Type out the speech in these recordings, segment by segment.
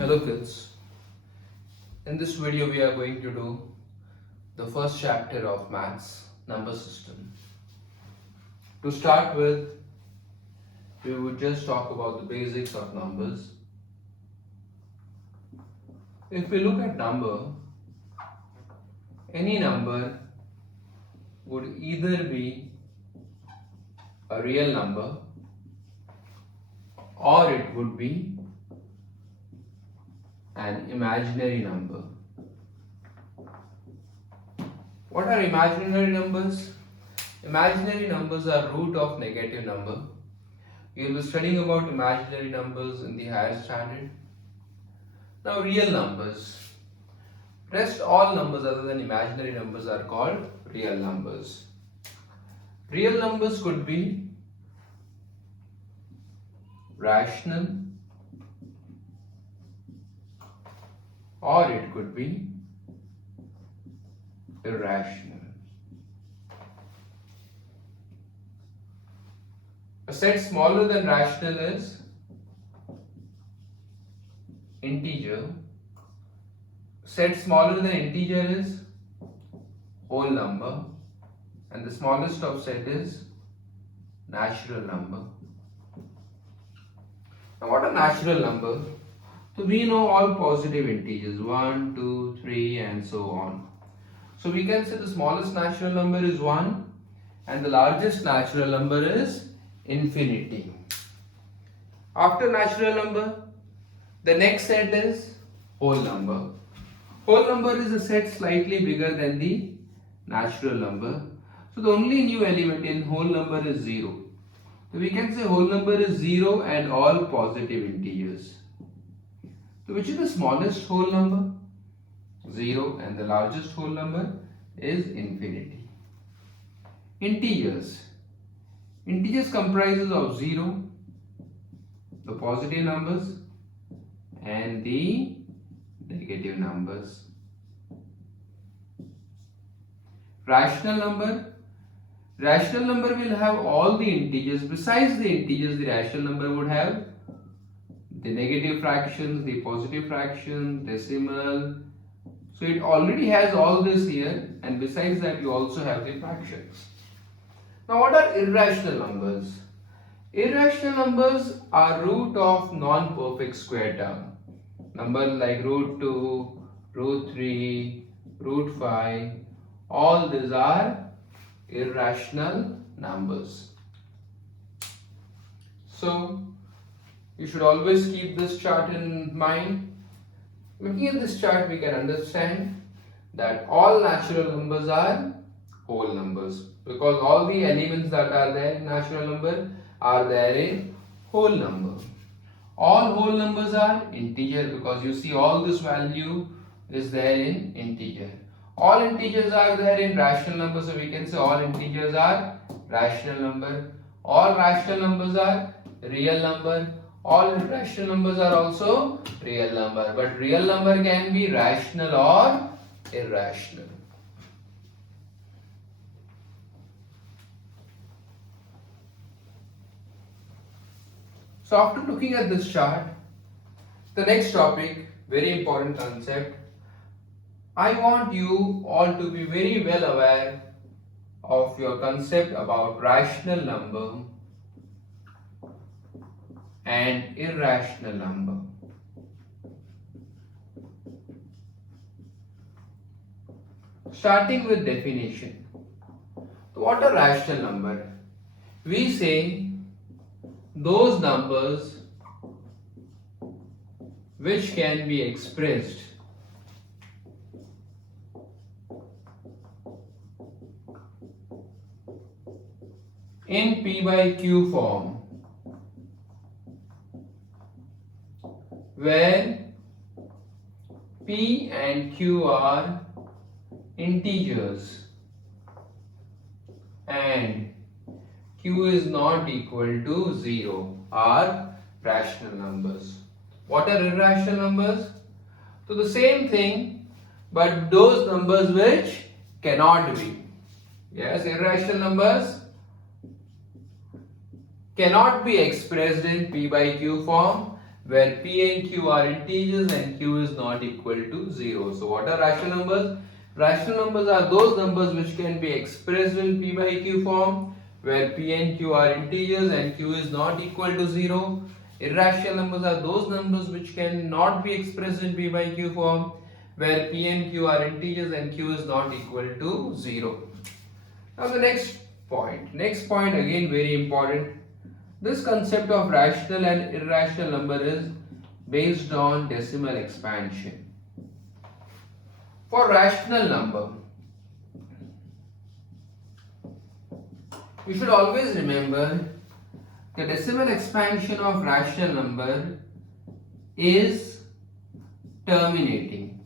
Hello kids, in this video we are going to do the first chapter of maths number system. To start with, we would just talk about the basics of numbers. If we look at number, any number would either be a real number or it would be an imaginary number. What are imaginary numbers? Imaginary numbers are root of negative number. We will be studying about imaginary numbers in the higher standard. Now real numbers. Rest all numbers other than imaginary numbers are called real numbers. Real numbers could be rational or it could be irrational. A set smaller than rational is integer. Set smaller than integer is whole number, and the smallest of set is natural number. Now what are natural numbers? So we know all positive integers 1, 2, 3 and so on. So we can say the smallest natural number is 1 and the largest natural number is infinity. After natural number, the next set is whole number. Whole number is a set slightly bigger than the natural number. So the only new element in whole number is 0. So we can say whole number is 0 and all positive integers. So which is the smallest whole number? 0, and the largest whole number is infinity. Integers. Integers comprises of 0, the positive numbers and the negative numbers. Rational number. Rational number will have all the integers. Besides the integers, the rational number would have the negative fractions, the positive fractions, decimal. So it already has all this here, and besides that you also have the fractions. Now what are irrational numbers? Irrational numbers are root of non-perfect square term. Numbers like root 2, root 3, root 5, all these are irrational numbers. So you should always keep this chart in mind. Looking at this chart, we can understand that all natural numbers are whole numbers, because all the elements that are there in natural number are there in whole number. All whole numbers are integer, because you see all this value is there in integer. All integers are there in rational number, so we can say all integers are rational number. All rational numbers are real number. All irrational numbers are also real number, but real number can be rational or irrational. So after looking at this chart, the next topic, very important concept, I want you all to be very well aware of your concept about rational number and irrational number. Starting with definition. What are rational number? We say those numbers which can be expressed in P by Q form, where P and Q are integers and Q is not equal to 0 are rational numbers. What are irrational numbers? So the same thing, but those numbers which cannot be. Yes, irrational numbers cannot be expressed in P by Q form, where P and Q are integers and Q is not equal to 0. So what are rational numbers? Rational numbers are those numbers which can be expressed in P by Q form, where P and Q are integers and Q is not equal to 0. Irrational numbers are those numbers which cannot be expressed in P by Q form, where P and Q are integers and Q is not equal to 0. Now the next point again very important. This concept of rational and irrational number is based on decimal expansion. For rational number, you should always remember the decimal expansion of rational number is terminating.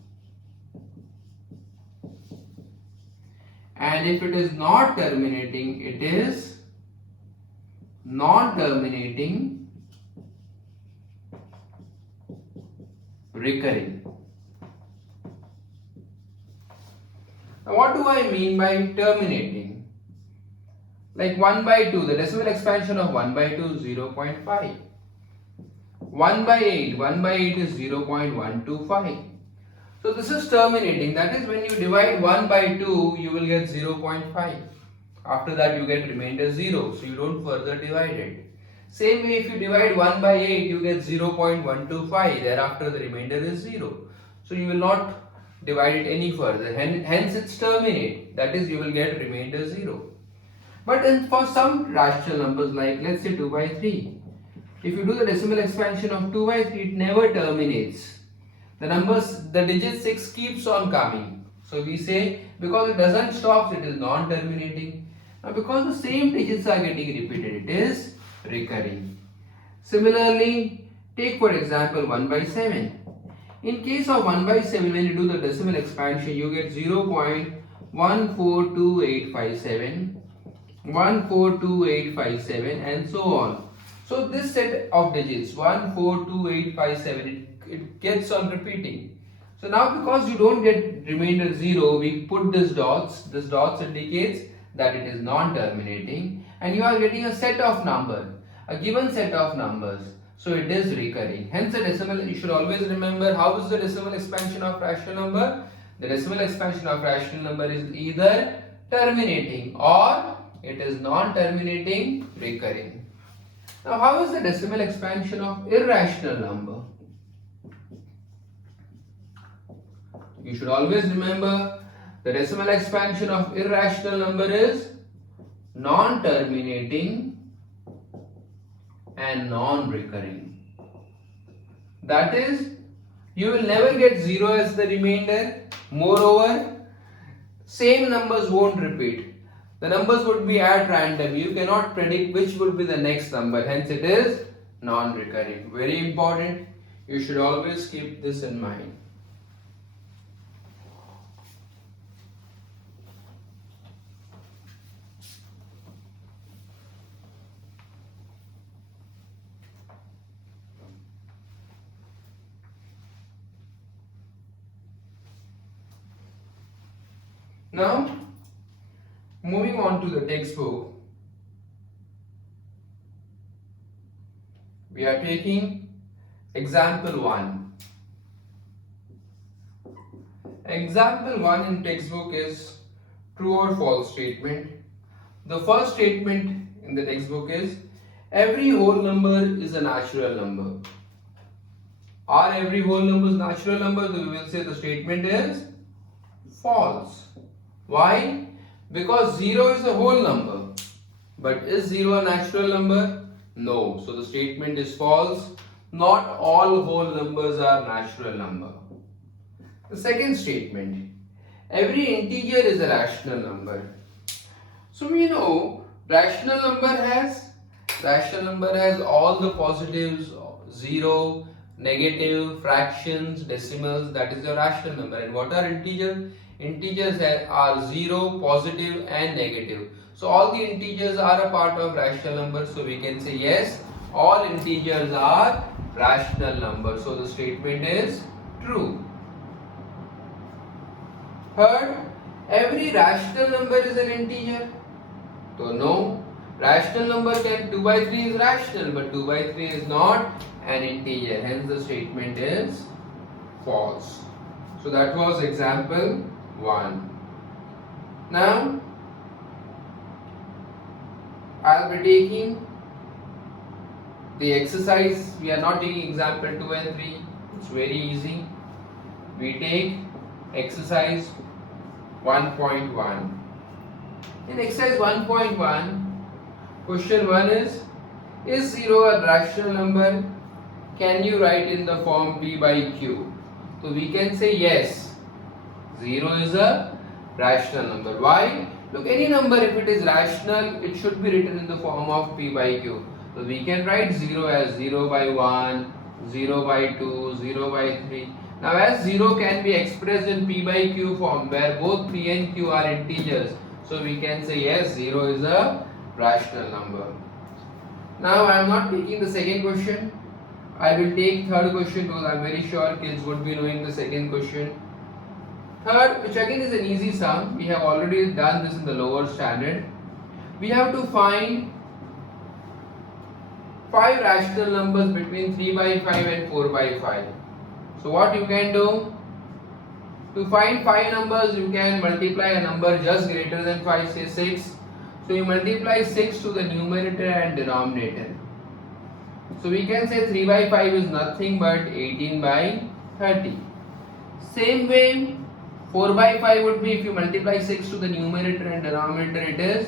And if it is not terminating, it is non-terminating recurring. Now what do I mean by terminating? Like 1 by 2, the decimal expansion of 1 by 2 is 0.5. 1 by 8 is 0.125. So this is terminating, that is when you divide 1 by 2, you will get 0.5. After that you get remainder 0, so you don't further divide it. Same way if you divide 1 by 8, you get 0.125, thereafter the remainder is 0. So you will not divide it any further, hence it's terminate, that is you will get remainder 0. But for some rational numbers like let's say 2 by 3, if you do the decimal expansion of 2 by 3, it never terminates. The digit 6 keeps on coming. So we say because it doesn't stop, it is non-terminating. Now because the same digits are getting repeated, it is recurring. Similarly, take for example 1 by 7. In case of 1 by 7, when you do the decimal expansion, you get 0.142857, 142857 and so on. So this set of digits 142857, it gets on repeating. So now because you don't get remainder 0, we put this dots. This dots indicates that it is non-terminating and you are getting a set of number, a given set of numbers. So it is recurring. Hence the decimal, you should always remember how is the decimal expansion of rational number. The decimal expansion of rational number is either terminating or it is non-terminating recurring. Now how is the decimal expansion of irrational number? You should always remember the decimal expansion of irrational number is non-terminating and non-recurring. That is, you will never get 0 as the remainder. Moreover, same numbers won't repeat. The numbers would be at random. You cannot predict which will be the next number. Hence it is non-recurring. Very important. You should always keep this in mind. Now, moving on to the textbook, we are taking example 1. Example 1 in textbook is true or false statement. The first statement in the textbook is every whole number is a natural number. Are every whole numbers natural numbers? We will say the statement is false. Why? Because 0 is a whole number. But is 0 a natural number? No. So the statement is false. Not all whole numbers are natural number. The second statement, every integer is a rational number. So we know rational number has all the positives, 0, negative, fractions, decimals, that is a rational number. And what are integers? Integers are 0, positive and negative. So all the integers are a part of rational numbers. So we can say yes, all integers are rational numbers. So the statement is true. Third, every rational number is an integer. So no, rational number 2 by 3 is rational, but 2 by 3 is not. an integer. Hence the statement is false. So that was example 1. Now I'll be taking the exercise. We are not taking example 2 and 3. It's very easy. We take exercise 1.1. In exercise 1.1, question 1 is 0 a rational number? Can you write in the form P by Q? So we can say yes, 0 is a rational number. Why? Look, any number, if it is rational, it should be written in the form of P by Q. So we can write 0 as 0 by 1, 0 by 2, 0 by 3. Now as 0 can be expressed in P by Q form where both P and Q are integers, so we can say yes, 0 is a rational number. Now I am not taking the second question. I will take third question because I am very sure kids would be knowing the second question. Third, which again is an easy sum. We have already done this in the lower standard. We have to find 5 rational numbers between 3 by 5 and 4 by 5. So what you can do? To find 5 numbers, you can multiply a number just greater than 5, say 6. So you multiply 6 to the numerator and denominator. So we can say 3 by 5 is nothing but 18 by 30. Same way, 4 by 5 would be, if you multiply 6 to the numerator and denominator, it is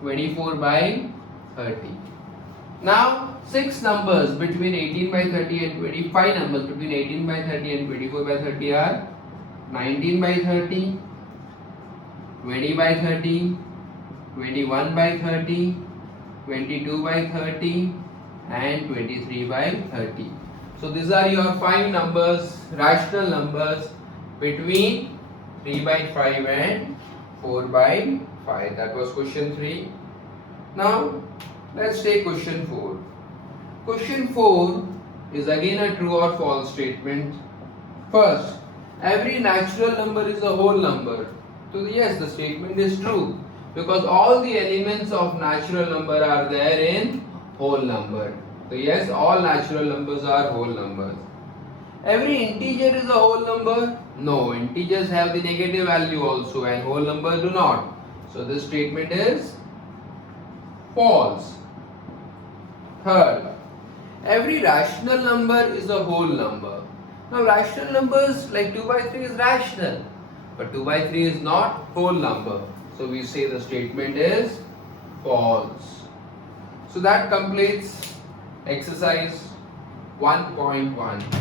24 by 30. Now 6 numbers between 18 by 30 and 25 numbers between 18 by 30 and 24 by 30 are 19 by 30, 20 by 30, 21 by 30, 22 by 30 and 23 by 30. So these are your 5 numbers, rational numbers between 3 by 5 and 4 by 5. That was question 3. Now let's take question 4. Question 4 is again a true or false statement. First, every natural number is a whole number. So yes, the statement is true because all the elements of natural number are there in whole number. So yes, all natural numbers are whole numbers. Every integer is a whole number? No, integers have the negative value also and whole numbers do not. So this statement is false. Third, every rational number is a whole number. Now rational numbers like 2 by 3 is rational, but 2 by 3 is not whole number. So we say the statement is false. So that completes exercise 1.1.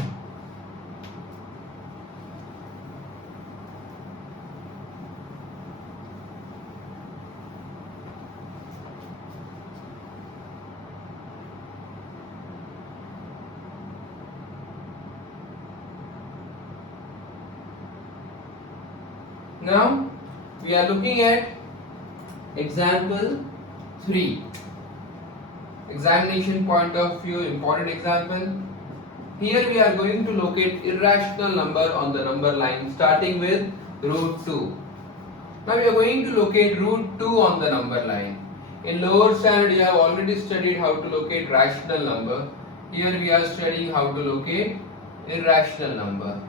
Now we are looking at example 3. Examination point of view, important example. Here we are going to locate irrational number on the number line starting with root 2. Now we are going to locate root 2 on the number line. In lower standard you have already studied how to locate rational number. Here we are studying how to locate irrational number.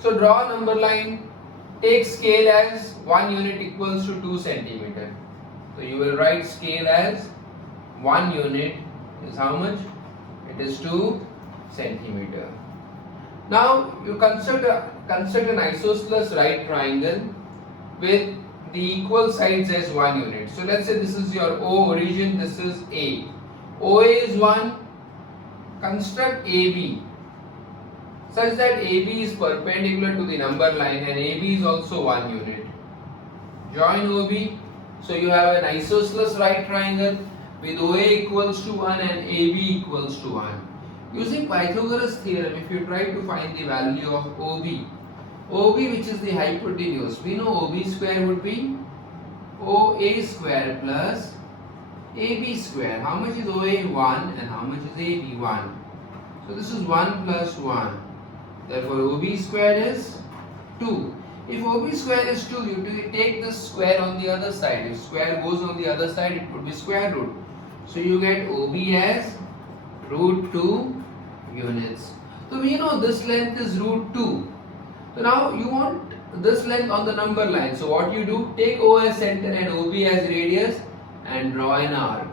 So draw a number line. Take scale as 1 unit equals to 2 centimeter. So you will write scale as 1 unit is how much? It is 2 centimeter. Now you construct an isosceles right triangle with the equal sides as 1 unit. So let's say this is your O origin, this is A. OA is 1. Construct AB such that AB is perpendicular to the number line and AB is also 1 unit. Join OB. So you have an isosceles right triangle with OA equals to 1 and AB equals to 1. Using Pythagoras theorem, if you try to find the value of OB which is the hypotenuse, we know OB square would be OA square plus AB square. How much is OA? 1 and how much is AB? 1. So this is 1 plus 1. Therefore OB square is 2. If OB square is 2, you take the square on the other side. If square goes on the other side, it would be square root. So you get OB as root 2 units. So we know this length is root 2. So now you want this length on the number line. So what you do, take O as center and OB as radius and draw an arc.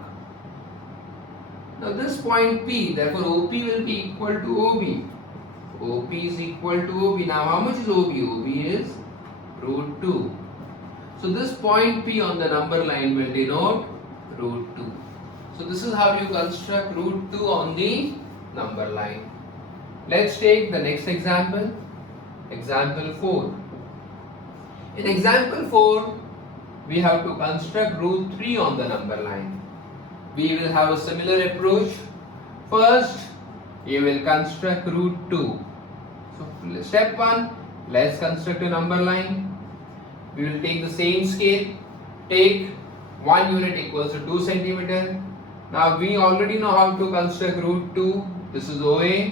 Now this point P, therefore OP will be equal to OB. OP is equal to OB. Now how much is OB? OB is root 2. So this point P on the number line will denote root 2. So this is how you construct root 2 on the number line. Let's take the next example. Example 4. In example 4, we have to construct root 3 on the number line. We will have a similar approach. First, you will construct root 2. So step 1, let's construct a number line. We will take the same scale. Take 1 unit equals to 2 centimeter. Now we already know how to construct root 2. This is OA.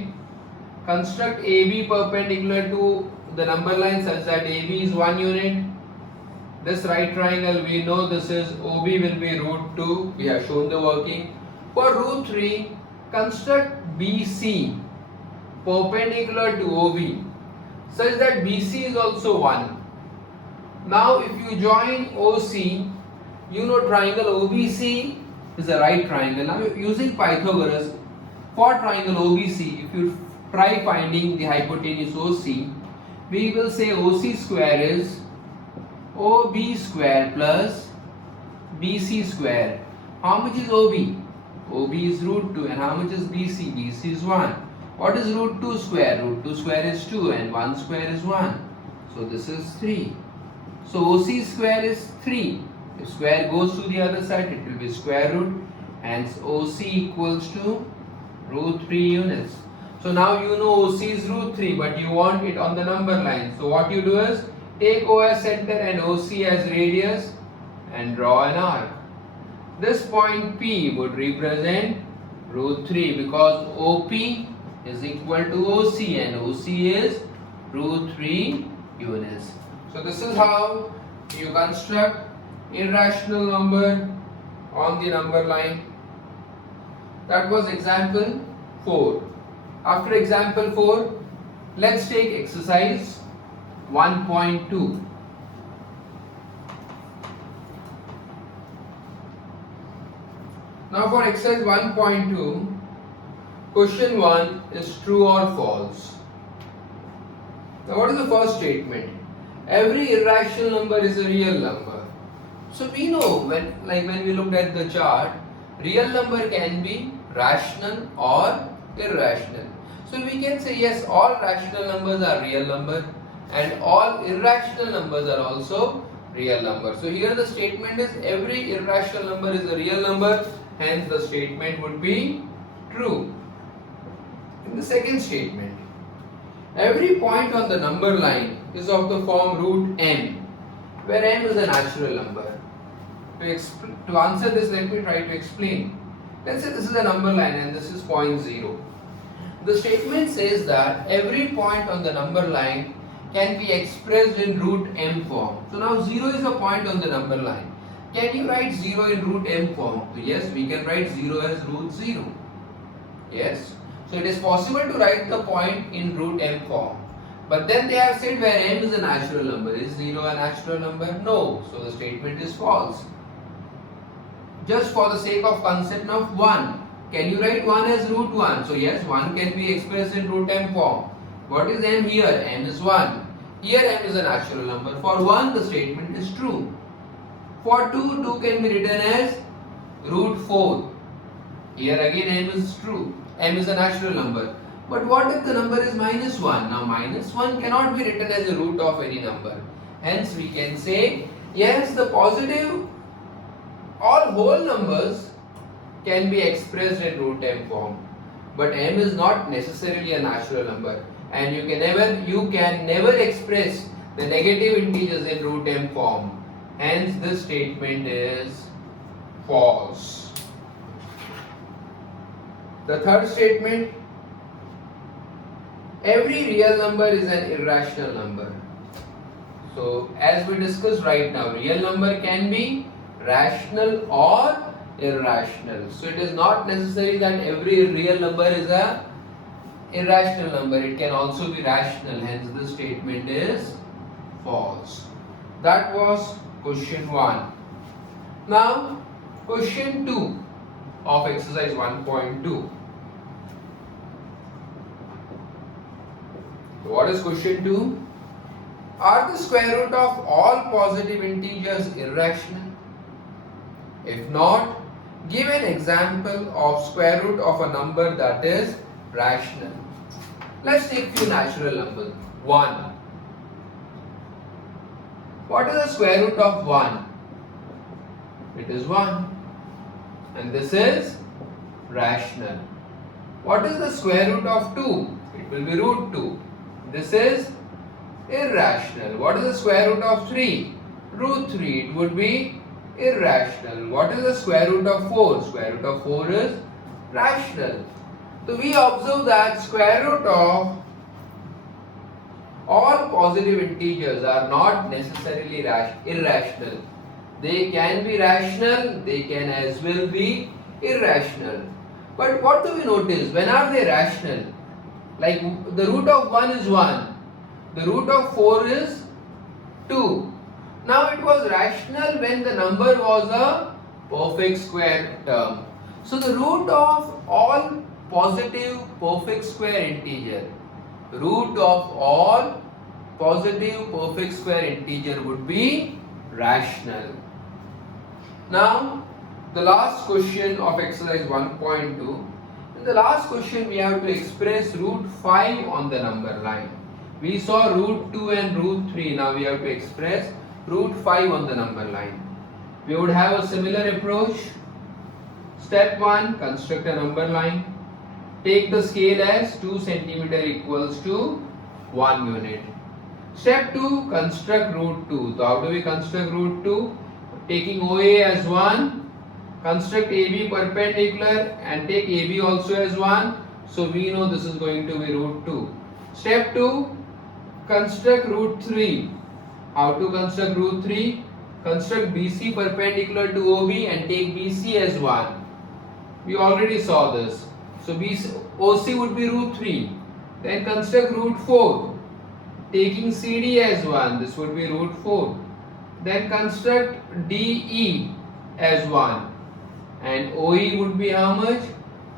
Construct AB perpendicular to the number line such that AB is 1 unit. This right triangle, we know this is OB will be root 2. We have shown the working. For root 3, construct BC perpendicular to OB such that BC is also 1. Now if you join OC, you know triangle OBC is a right triangle. Now using Pythagoras, for triangle OBC, if you try finding the hypotenuse OC, we will say OC square is OB square plus BC square. How much is OB? OB is root 2. And how much is BC? BC is 1. What is root 2 square? Root 2 square is 2 and 1 square is 1. So this is 3. So OC square is 3. If square goes to the other side, it will be square root. Hence OC equals to root 3 units. So now you know OC is root 3, but you want it on the number line. So what you do is, take O as center and OC as radius and draw an arc. This point P would represent root 3 because OP is equal to OC and OC is root 3 units. So this is how you construct irrational number on the number line. That was example 4. After example 4, let's take exercise 1.2. Now for exercise 1.2, question 1 is true or false. Now what is the first statement? Every irrational number is a real number. So we know when we looked at the chart, real number can be rational or irrational. So we can say yes, all rational numbers are real number and all irrational numbers are also real numbers. So here the statement is every irrational number is a real number, hence the statement would be true. In the second statement, every point on the number line is of the form root m, where m is a natural number. To answer this, let me try to explain. Let's say this is a number line and this is point 0. The statement says that every point on the number line can be expressed in root m form. So now 0 is a point on the number line. Can you write 0 in root m form? So yes, we can write 0 as root 0. Yes. So it is possible to write the point in root m form. But then they have said where m is a natural number. Is 0 a natural number? No. So the statement is false. Just for the sake of concept of 1. Can you write 1 as root 1? So yes, 1 can be expressed in root m form. What is m here? M is 1. Here m is a natural number. For 1 the statement is true. For 2, 2 can be written as root 4. Here again m is true. M is a natural number. But what if the number is minus 1? Now minus 1 cannot be written as a root of any number. Hence we can say yes, the positive, all whole numbers can be expressed in root m form, but m is not necessarily a natural number, and you can never express the negative integers in root m form. Hence this statement is false. The third statement, every real number is an irrational number. So as we discussed right now, real number can be rational or irrational. So it is not necessary that every real number is a irrational number, it can also be rational, hence this statement is false. That was question 1. Now question 2 of exercise 1.2. What is question 2? Are the square root of all positive integers irrational? If not, give an example of square root of a number that is rational. Let's take few natural numbers. 1. What is the square root of 1? It is 1. And this is rational. What is the square root of 2? It will be root 2. This is irrational. What is the square root of 3? Root 3. It would be irrational. What is the square root of 4? Square root of 4 is rational. So we observe that square root of all positive integers are not necessarily irrational. They can be rational, they can as well be irrational. But what do we notice? When are they rational? Like the root of 1 is 1. The root of 4 is 2. Now it was rational when the number was a perfect square term. So the root of all positive perfect square integer, root of all positive perfect square integer would be rational. Now the last question of exercise 1.2. In the last question we have to express root 5 on the number line. We saw root 2 and root 3. Now we have to express root 5 on the number line. We would have a similar approach. Step 1, construct a number line. Take the scale as 2 cm equals to 1 unit. Step 2, construct root 2. So how do we construct root 2? Taking OA as 1, construct AB perpendicular and take AB also as 1. So we know this is going to be root 2. Step 2, construct root 3. How to construct root 3? Construct BC perpendicular to OB and take BC as 1. We already saw this. So OC would be root 3. Then construct root 4. Taking CD as 1. This would be root 4. Then construct DE as 1. And OE would be how much?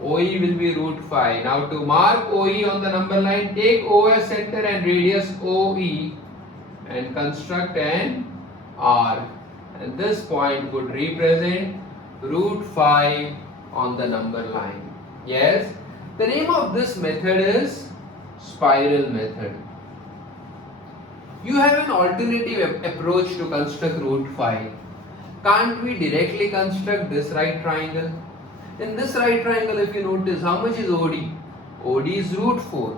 OE will be root 5. Now to mark OE on the number line, take O as center and radius OE and construct an arc. And this point would represent root 5 on the number line. Yes, the name of this method is spiral method. You have an alternative approach to construct root 5. Can't we directly construct this right triangle? In this right triangle, if you notice, how much is OD? OD is root 4.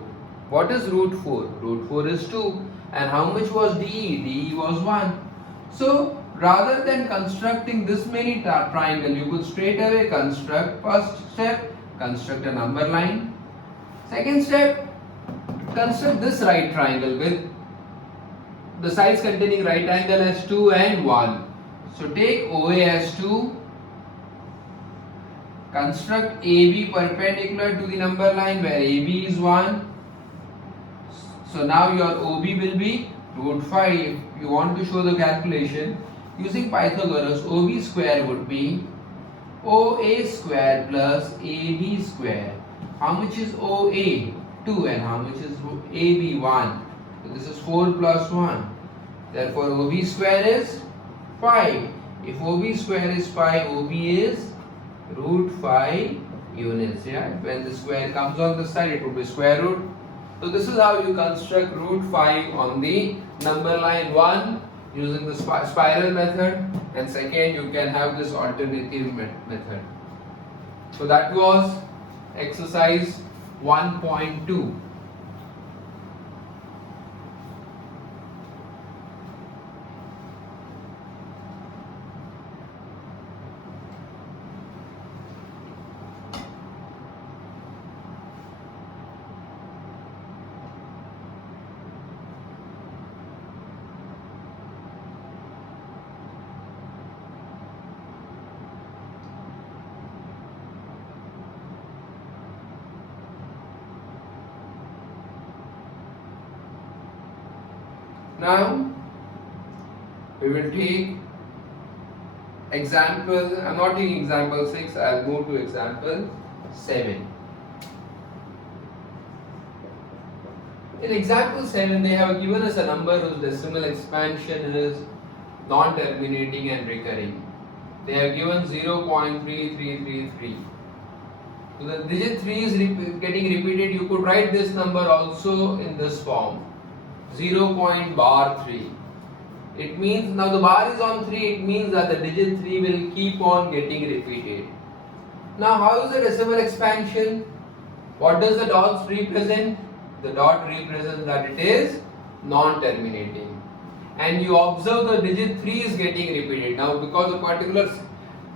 What is root 4? Root 4 is 2. And how much was DE? DE was 1. So, rather than constructing this many triangle, you could straight away construct, first step, construct a number line. Second step, construct this right triangle with the sides containing right angle as 2 and 1. So take OA as 2, construct AB perpendicular to the number line where AB is 1. So now your OB will be root 5. If you want to show the calculation using Pythagoras, OB square would be OA square plus AB square. How much is OA? 2. And how much is AB? 1. So this is 4 plus 1. Therefore OB square is 5. If OB square is 5, OB is root 5 units. Yeah? When the square comes on the side, it would be square root. So this is how you construct root 5 on the number line 1 using the spiral method, and second you can have this alternative method. So that was exercise 1.2. Now we will take example, I'm not taking example 6, I'll move to example 7. In example 7, they have given us a number whose decimal expansion is non-terminating and recurring. They have given 0.3333. So the digit 3 is getting repeated. You could write this number also in this form, 0.3. It means, now the bar is on 3, it means that the digit 3 will keep on getting repeated. Now how is the decimal expansion? What does the dots represent? The dot represents that it is non-terminating. And you observe the digit 3 is getting repeated. Now because a particular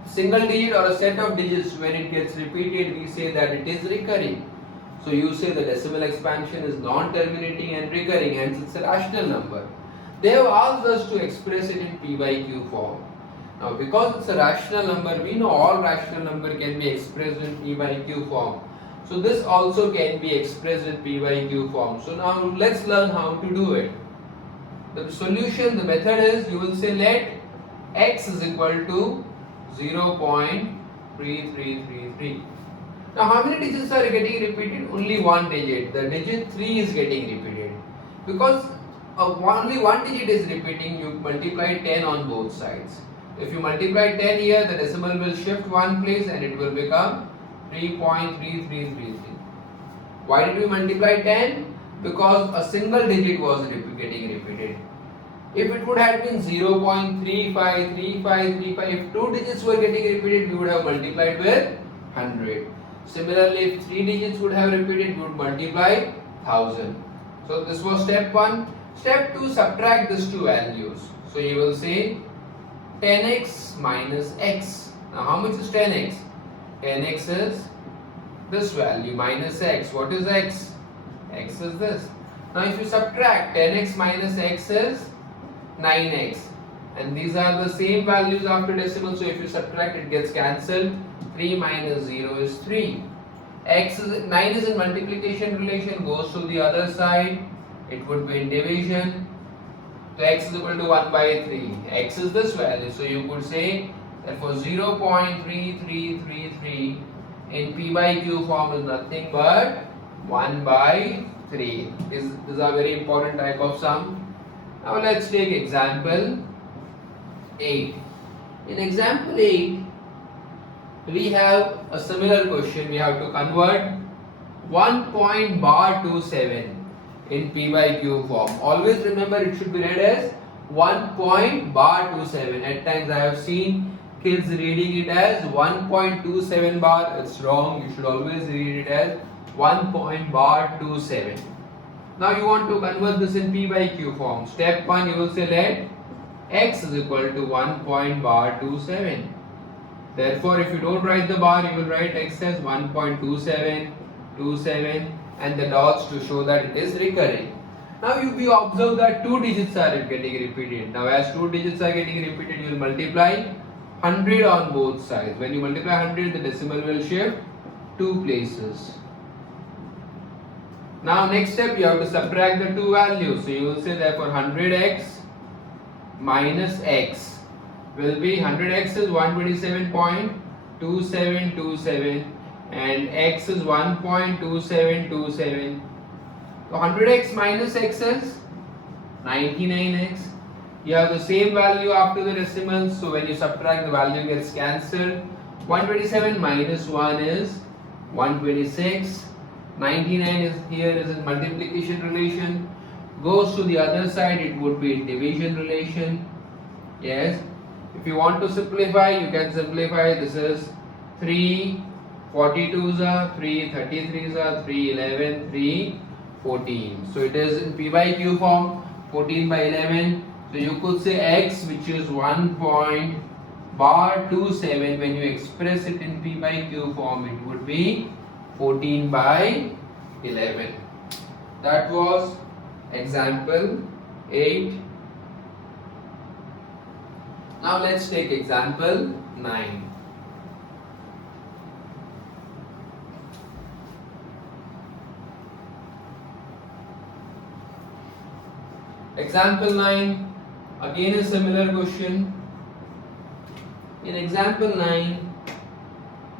single digit or a set of digits, when it gets repeated, we say that it is recurring. So you say the decimal expansion is non-terminating and recurring, hence it's a rational number. They have asked us to express it in P by Q form. Now because it's a rational number, we know all rational number can be expressed in P by Q form. So this also can be expressed in P by Q form. So now let's learn how to do it. The solution, the method is, you will say let x is equal to 0.3333. Now how many digits are getting repeated? Only one digit. The digit 3 is getting repeated. Because only one digit is repeating, you multiply 10 on both sides. If you multiply 10 here, the decimal will shift one place and it will become 3.3333. Why did we multiply 10? Because a single digit was getting repeated. If it would have been 0.353535, if two digits were getting repeated, we would have multiplied with 100. Similarly, if three digits would have repeated, we would multiply 1000. So this was step 1. Step 2, subtract these two values. So you will say 10x minus x. Now how much is 10x? 10x is this value minus x. What is x? X is this. Now if you subtract, 10x minus x is 9x, and these are the same values after decimal, so if you subtract, it gets cancelled. 3 minus 0 is 3. X is 9 is in multiplication relation, goes to the other side, it would be in division. So x is equal to 1 by 3. X is this value, so you could say that for 0.3333 in P by Q form is nothing but 1 by 3. These are very important type of sum. Now let's take example 8. In example 8, we have a similar question. We have to convert 1.27 in P by Q form. Always remember it should be read as 1.27. At times I have seen kids reading it as 1.27 bar. It's wrong. You should always read it as 1.27. Now you want to convert this in P by Q form. Step 1, you will say let x is equal to 1.27. Therefore, if you don't write the bar, you will write x as 1.2727 and the dots to show that it is recurring. Now you observe that two digits are getting repeated. Now as two digits are getting repeated, you will multiply 100 on both sides. When you multiply 100, the decimal will shift two places. Now next step, you have to subtract the two values. So you will say therefore 100x minus x will be 100x is 127.2727 and x is 1.2727. So 100x minus x is 99x. You have the same value after the decimals, so when you subtract, the value gets cancelled. 127 minus 1 is 126. 99 is here is in multiplication relation, goes to the other side, it would be in division relation. Yes, if you want to simplify, you can simplify. This is 3 42s are 3 33s are 3 11 3 14. So it is in P by Q form, 14 by 11. So you could say x, which is 1.27. When you express it in P by Q form, it would be 14 by 11. That was example 8. Now let's take example 9. Example 9, again a similar question. In example 9,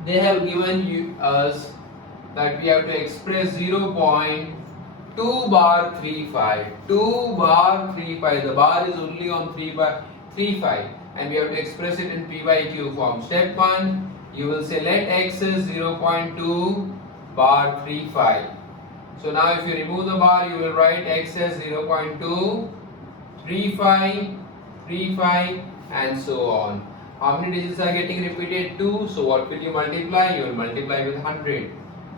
they have given us that we have to express 0.2 bar 35. 2 bar 35. The bar is only on 3 bar 35 and we have to express it in P by Q form. Step 1, you will say let x is 0.2 bar 35. So now if you remove the bar, you will write x as 0.2, 35, 35 and so on. How many digits are getting repeated? 2. So what will you multiply? You will multiply with 100.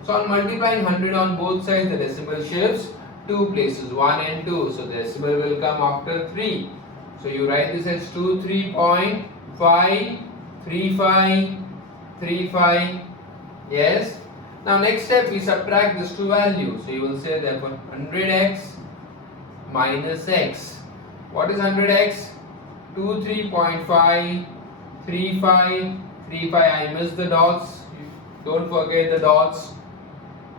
So on multiplying 100 on both sides, the decimal shifts 2 places, 1 and 2. So the decimal will come after 3. So you write this as 23.535. Yes. Now next step, we subtract these two values. So you will say therefore 100x minus x. What is 100x? 23.535. 35. I missed the dots. Don't forget the dots.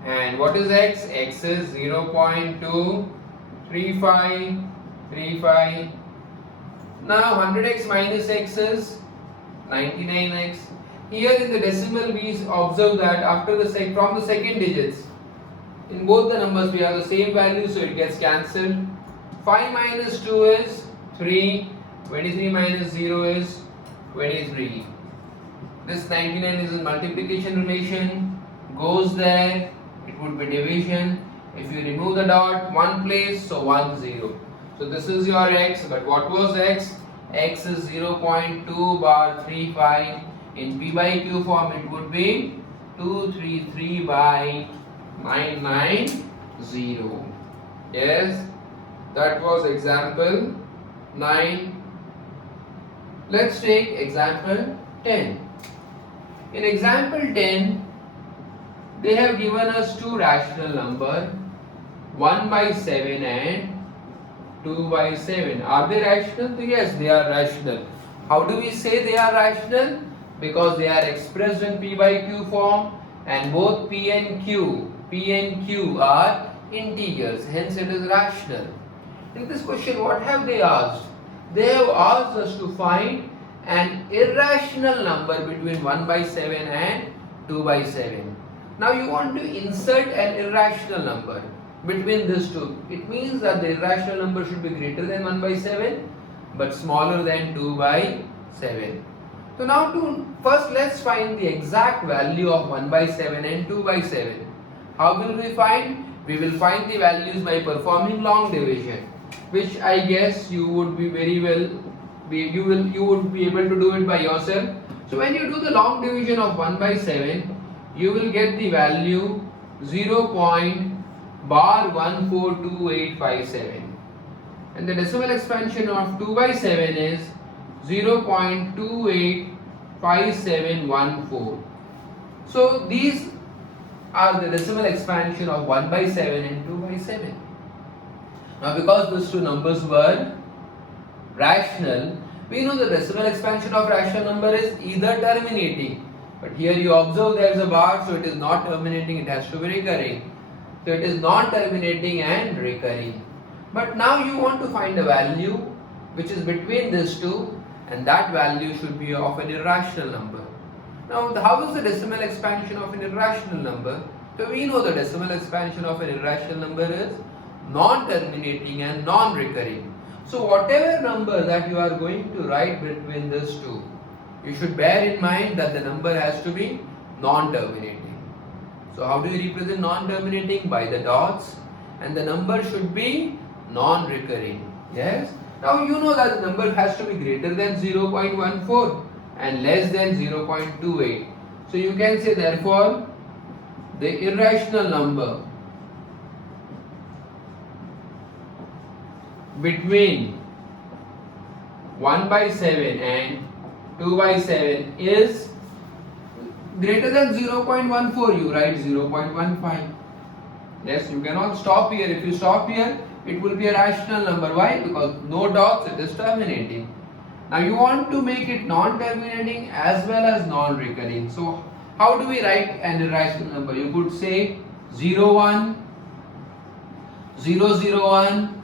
And what is x? X is 0.235. Now 100x minus x is 99x. Here in the decimal we observe that after from the second digits, in both the numbers we have the same value, so it gets cancelled. 5 minus 2 is 3. 23 minus 0 is 23. This 99 is a multiplication relation, goes there, it would be division. If you remove the dot, one place, so 1 0. So this is your x, but what was x? X is 0.2 bar 35. In P by Q form it would be 233 by 990. Yes, that was example 9. Let's take example 10. In example 10, they have given us two rational numbers, 1 by 7 and 2 by 7. Are they rational? Yes, they are rational. How do we say they are rational? Because they are expressed in P by Q form and both P and Q are integers, hence it is rational. In this question, what have they asked? They have asked us to find an irrational number between 1 by 7 and 2 by 7. Now you want to insert an irrational number between these two. It means that the irrational number should be greater than 1 by 7 but smaller than 2 by 7. So now first let's find the exact value of 1 by 7 and 2 by 7. How will we find? We will find the values by performing long division, which I guess you would be very well you would be able to do it by yourself. So when you do the long division of 1 by 7, you will get the value 0.142857 and the decimal expansion of 2 by 7 is 0.285714. So these are the decimal expansion of 1 by 7 and 2 by 7. Now because these two numbers were rational, we know the decimal expansion of rational number is either terminating, but here you observe there is a bar, so it is not terminating, it has to be recurring. So it is non-terminating and recurring. But now you want to find a value which is between these two, and that value should be of an irrational number. Now how is the decimal expansion of an irrational number? So we know the decimal expansion of an irrational number is non-terminating and non-recurring. So whatever number that you are going to write between these two, you should bear in mind that the number has to be non-terminating. So how do you represent non-terminating? By the dots, and the number should be non-recurring. Yes. Now you know that the number has to be greater than 0.14 and less than 0.28. So you can say therefore the irrational number between 1 by 7 and 2 by 7 is greater than 0.14. You write 0.15. Yes, you cannot stop here. If you stop here, it will be a rational number. Why? Because no dots, it is terminating. Now you want to make it non-terminating as well as non-recurring. So how do we write an irrational number? You could say 0, 1, 0, 0, 1,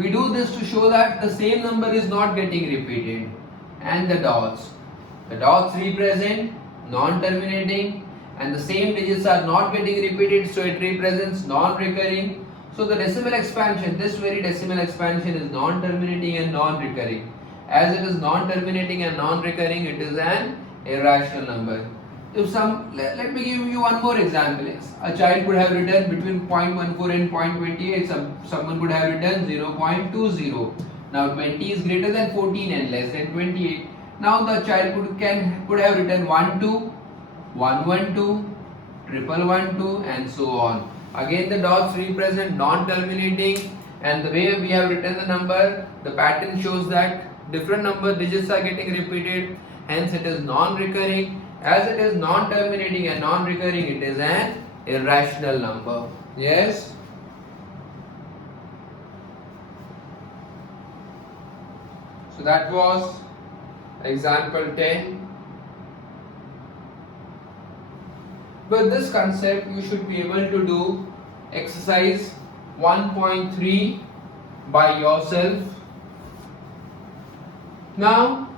We do this to show that the same number is not getting repeated. And the dots. The dots represent non-terminating, and the same digits are not getting repeated, so it represents non-recurring. So the decimal expansion, this very decimal expansion is non-terminating and non-recurring. As it is non-terminating and non-recurring, it is an irrational number. If let me give you one more example. A child could have written between 0.14 and 0.28. Someone could have written 0.20. Now 20 is greater than 14 and less than 28. Now the child could have written 12, 112, 112, and so on. Again, the dots represent non-terminating, and the way we have written the number, the pattern shows that different number digits are getting repeated. Hence, it is non-recurring. As it is non-terminating and non-recurring, it is an irrational number. Yes. So that was example 10. With this concept, you should be able to do exercise 1.3 by yourself. Now,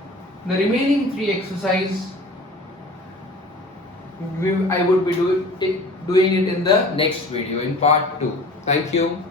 the remaining 3 exercises, I would be doing it in the next video, in part 2. Thank you.